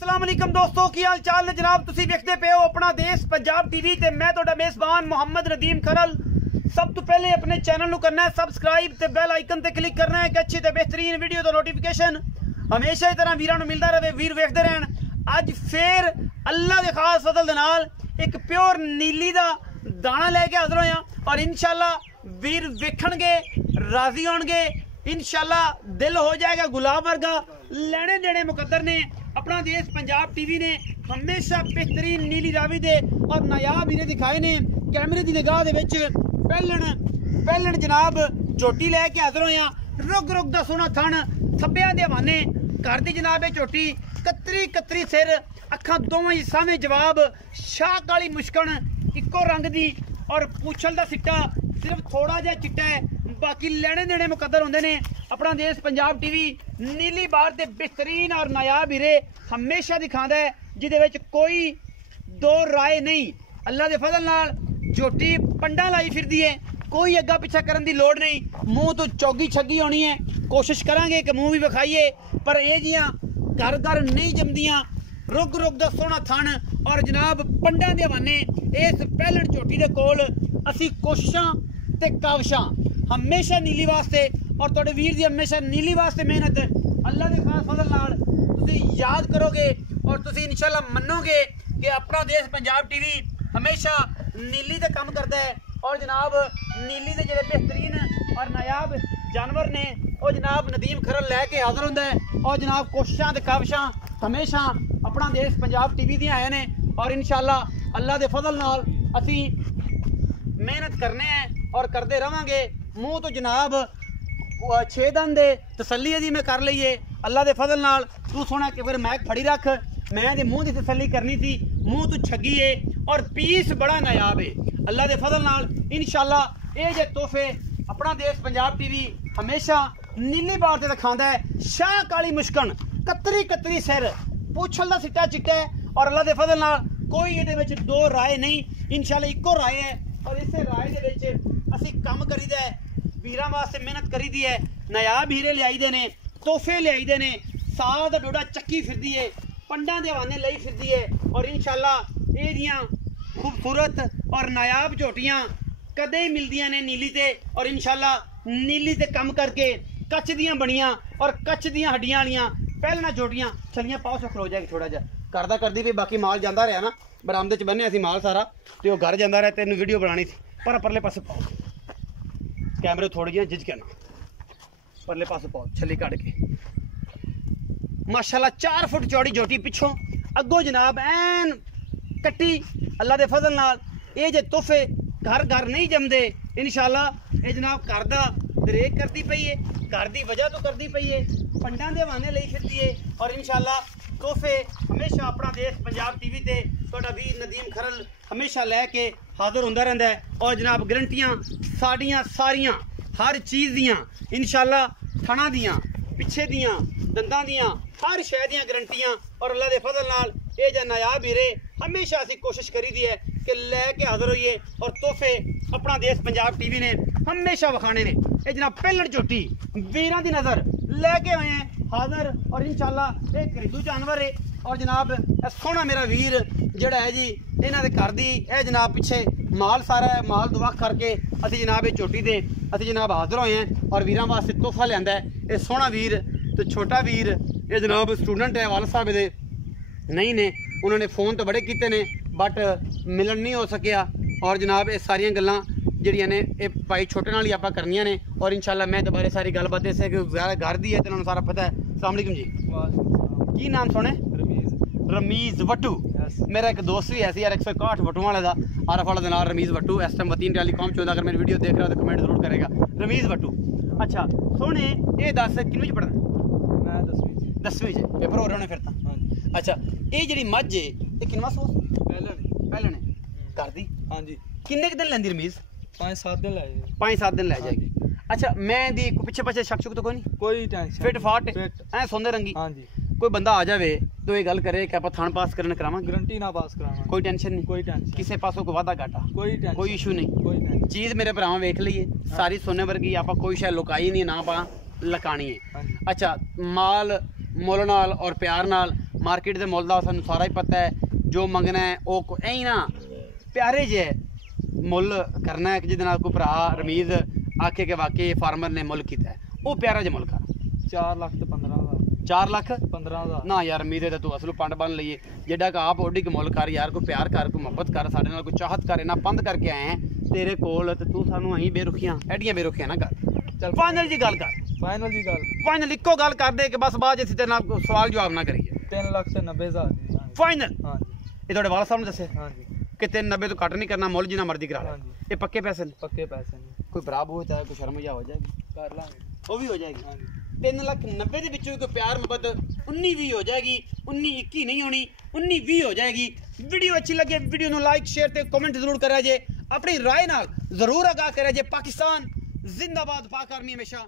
अस्सलाम वालेकुम दोस्तों, की हाल चाल ने जनाब। तुसी देखते पे हो अपना देश पंजाब टीवी ते मैं तोड़ा मेज़बान मोहम्मद नदीम खरल। सब तो पहले अपने चैनल को करना है सबसक्राइब ते बेल आइकन ते क्लिक करना है कि अच्छी ते बेहतरीन वीडियो तो नोटिफिकेशन हमेशा ही तरह वीरां नूं मिलदा रहे, वीर वेखदे रहन। अज फिर अल्लाह दे खास फजल दे नाल एक प्योर नीली दा दाना लेके हाज़र होया और इंशाल्लाह वीर वेखणगे, राजी होणगे, इंशाल्लाह दिल हो जाएगा गुलाब वर्गा। लेने देने मुकद्दर ने अपना देश पंजाब टीवी ने हमेशा बेहतरीन नीली रावी दे और नायाब हीरे दिखाए ने। कैमरे की निगाह दे विच पहलन जनाब झोटी लैके हाज़र होया। रुग रुग दा सोहना थन, थब्बियां दे हवाने घर दी जनाब झोटी, कतरी कतरी सिर, अखां दोवें ही सामने जवाब, शाह काली मुश्कन इको रंग दी और पूछल दा सिट्टा सिर्फ थोड़ा जिहा चिट्टा है, बाकी लेने देने मुकद्दर होंदे ने। अपना देश पंजाब टीवी नीली बार दे बेहतरीन और नायाब हीरे हमेशा दिखांदा है, जिहदे विच कोई दो राय नहीं। अल्लाह दे फजल नाल झोटी पंडा लाई फिरदी है, कोई अग्गा पिछा करन दी लोड़ नहीं। मुंह तो चौगी छगी होनी है, कोशिश करांगे कि मुंह भी विखाइए, पर ये जियां घर घर नहीं जमदियां। रुग रुग दा सोहना थन और जनाब पंडा दे हवाने इस पहलन झोटी दे कोल असी कोशिशां ते काविशां हमेशा नीली वास्ते और तुहाडे वीर दी हमेशा नीली वास्ते मेहनत अल्लाह दे खास फजल नाल तुसीं याद करोगे और तुसीं इंशाल्लाह मन्नोगे कि अपना देश पंजाब टीवी हमेशा नीली ते काम करदा है। और जनाब नीली दे जेहड़े बेहतरीन और नायाब जानवर ने वो जनाब नदीम खरल लैके हाज़र हुंदा है और जनाब कोशिशां ते काविशां हमेशा अपना देश पंजाब टीवी दी आए ने और इंशाल्लाह अल्लाह दे फजल नाल असी मेहनत करने हैं और करते रवांगे। मुँह तो जनाब 6 दिन दे तसल्ली दी मैं कर लईए अल्लाह दे फजल नाल। तू सोना कि फिर मैक फड़ी रख, मैं दे मुँह की तसल्ली करनी थी, मुँह तो छगी है और पीस बड़ा नायाब है। अल्लाह दे फजल नाल इंशाल्लाह ये जे तोहफे अपना देश पंजाब टीवी हमेशा नीली बार ते दिखांदा है। शाह काली मुश्कन, कतरी कतरी सिर, पूछल दा सिट्टा चिट्टा है और अल्लाह दे फजल नाल कोई इहदे विच दो राय नहीं, इंशाल्लाह इको राय है और इस राय दे विच असी काम करीदा है, वीरां वास्ते मेहनत करीदी है, नायाब हीरे लियाईदे ने, तोहफे लियाईदे ने, साल दा डोडा चक्की फिरदी है, पंडां दे हवाने लई फिरदी है और इंशाल्लाह ये जियां खूबसूरत और नायाब झोटियां कदे ही मिलदियां ने नीली ते और इंशाल्लाह नीली ते कम करके कच्छ दियां बनियां और कच्छ दियां हड्डियां वालियां पहलना झोटियां चलियां। पाओ से खलो जाएगी थोड़ा जा करदा करदी भी बाकी माल जांदा रहा ना, बरामदे च बन्ने सी माल सारा ते घर जांदा रहा। तेन वीडियो बनानी थी पर परले पासे पाओ, कैमरे थोड़ी जी झिझके ना, परले पासे पाओ छली कट के। माशाल्लाह 4 फुट चौड़ी झोटी पिछों अगों जनाब ऐन कट्टी अल्लाह दे फजल नाल। ये जे तोहफे घर घर नहीं जमदे इंशाल्लाह ये जनाब घर दा दरेक करती पई है, घर दी वजह तो करती पई है, पंडां दे हवाने लई फिरदी है और इंशाल्लाह तोहफे हमेशा अपना देश पंजाब टीवी ते तुहाडा वीर नदीम खरल हमेशा लैके हाज़र हुंदा रहिंदा है। और जनाब गरंटियां साडियां सारियां हर चीज़ दियां इंशाल्लाह, थणा दियां, पिछे दियां, दंदां दियां, हर शै दियां गरंटियां और अल्लाह दे फजल नाल ये जे नायाब हीरे हमेशा असी कोशिश करी दी है कि लैके हाज़र होइए और तोहफे अपना देश पंजाब टीवी ने हमेशा विखाने ने। ये जनाब पहलड़ झोटी वीरां दी नज़र लैके आए हैं हाज़र और इंशाल्लाह ये घरेलू जानवर है और जनाब सोहना मेरा वीर जड़ा है जी इन्हां दे घर दी ए जनाब पिछे माल सारा है, माल दुआ करके असी जनाब ये झोटी दे असी जनाब हाज़र होए हैं और वीरां वास्ते तोहफा लियांदा है। ये सोहना वीर तो छोटा वीर ये जनाब स्टूडेंट है, वाल साहब दे नहीं ने, उन्होंने फ़ोन तो बड़े किते ने बट मिलन नहीं हो सकिया और जनाब ये सारियां गल्लां ਜਿਹੜੀਆਂ ने ये भाई छोटे नाल ही आपां करनियां ने और इंशाल्लाह मैं दोबारा सारी गलबात इस घर दी है तो उन्होंने सारा पता है। अस्सलाम वालेकुम जी, की नाम सुने? रमीज़ वट्टू। मेरा एक दोस्त भी ऐसी यार 161 वट्टू वाले का आरफ वाला नाम रमीज़ वट्टू, इस टाइम वतीन टेलीकॉम चौदह। अगर मेरी वीडियो देख रहा हो तो कमेंट जरूर करेगा। रमीज़ वट्टू, अच्छा सोने ये दस किन्नी पढ़ना? मैं 10वीं च पेपर हो रहे होने फिर तो। अच्छा ये जी मझ है ये किन्नवा सो? पहले ने कर दी। हाँ जी। किन्ने दिन लैंदी रमीज़? 5-7 दिन लै जाएगी। 5-7 दिन लै जाएगी। अच्छा मैं दी पिछे पिछे शक शुक तो कोई नहीं? कोई टेंशन फिट फाट ऐ सोंदे रंगी। हाँ जी। कोई बंदा आ जाए तो ये गल करे कि आप थान पास करने करावा, गारंटी ना पास करावा, कोई टेंशन नहीं, कोई टेंशन किसी पासों को वादा घाटा, कोई इशू नहीं, कोई टेंशन। चीज़ मेरे भरावां वेख लीए सारी सोने वर्गी, आप कोई शायद लुकाई नहीं ना पा लकानी है। अच्छा माल मुल नाल और प्यार नाल मार्केट के मुल का सानू सारा ही पता है, जो मंगना है वो ऐ ना प्यारे जे मुल करना है कि जिहदे नाल कोई भरा रमीज आखे के वाकई फार्मर ने मुल किया है, वो प्यारा जे मुल कर 4 लाख ते 15 दा 4 लाख 15 दा ना यार उम्मीद है तू असलू पंड बन लीए जेडा का आप ओडी के मुल कर यार, कोई प्यार कर, कोई मुहब्बत कर, साडे नाल कोई चाहत कर, इन्ना पंद करके आए हैं तेरे कोल ते तू सानू अहीं बेरुखियां एडियां बेरुखियां ना कर। चल फाइनल जी गल कर, फाइनल जी गल फाइनल इक्को गल कर दे कि बस बाद असीं तेरे नाल सवाल जवाब ना करिए। 3 लाख ते 90 हज़ार दी। फाइनल हां जी ये ਤੁਹਾਡੇ ਵਾਲਾ ਸਾਹਿਬ ਨੇ ਦੱਸਿਆ हां जी कि 390 तो घट नहीं करना, मुल जिना मर्जी करा ले। हाँ जी। ये पक्के पैसे ने, पक्के पैसे ने कोई खराब हो जाए कोई शर्म जा हो जाएगी कर लांगे। वो भी हो जाएगी। हां जी 3,90,000 के विचों कोई प्यार मोहब्बत 19-20 हो जाएगी, 19-21 नहीं होनी, 19-20 हो जाएगी। वीडियो अच्छी लगे वीडियो ਨੂੰ लाइक शेयर ते कमेंट जरूर करा जे, अपनी राय नाल जरूर आगाह करा जे। पाकिस्तान जिंदाबाद, पाक आर्मी हमेशा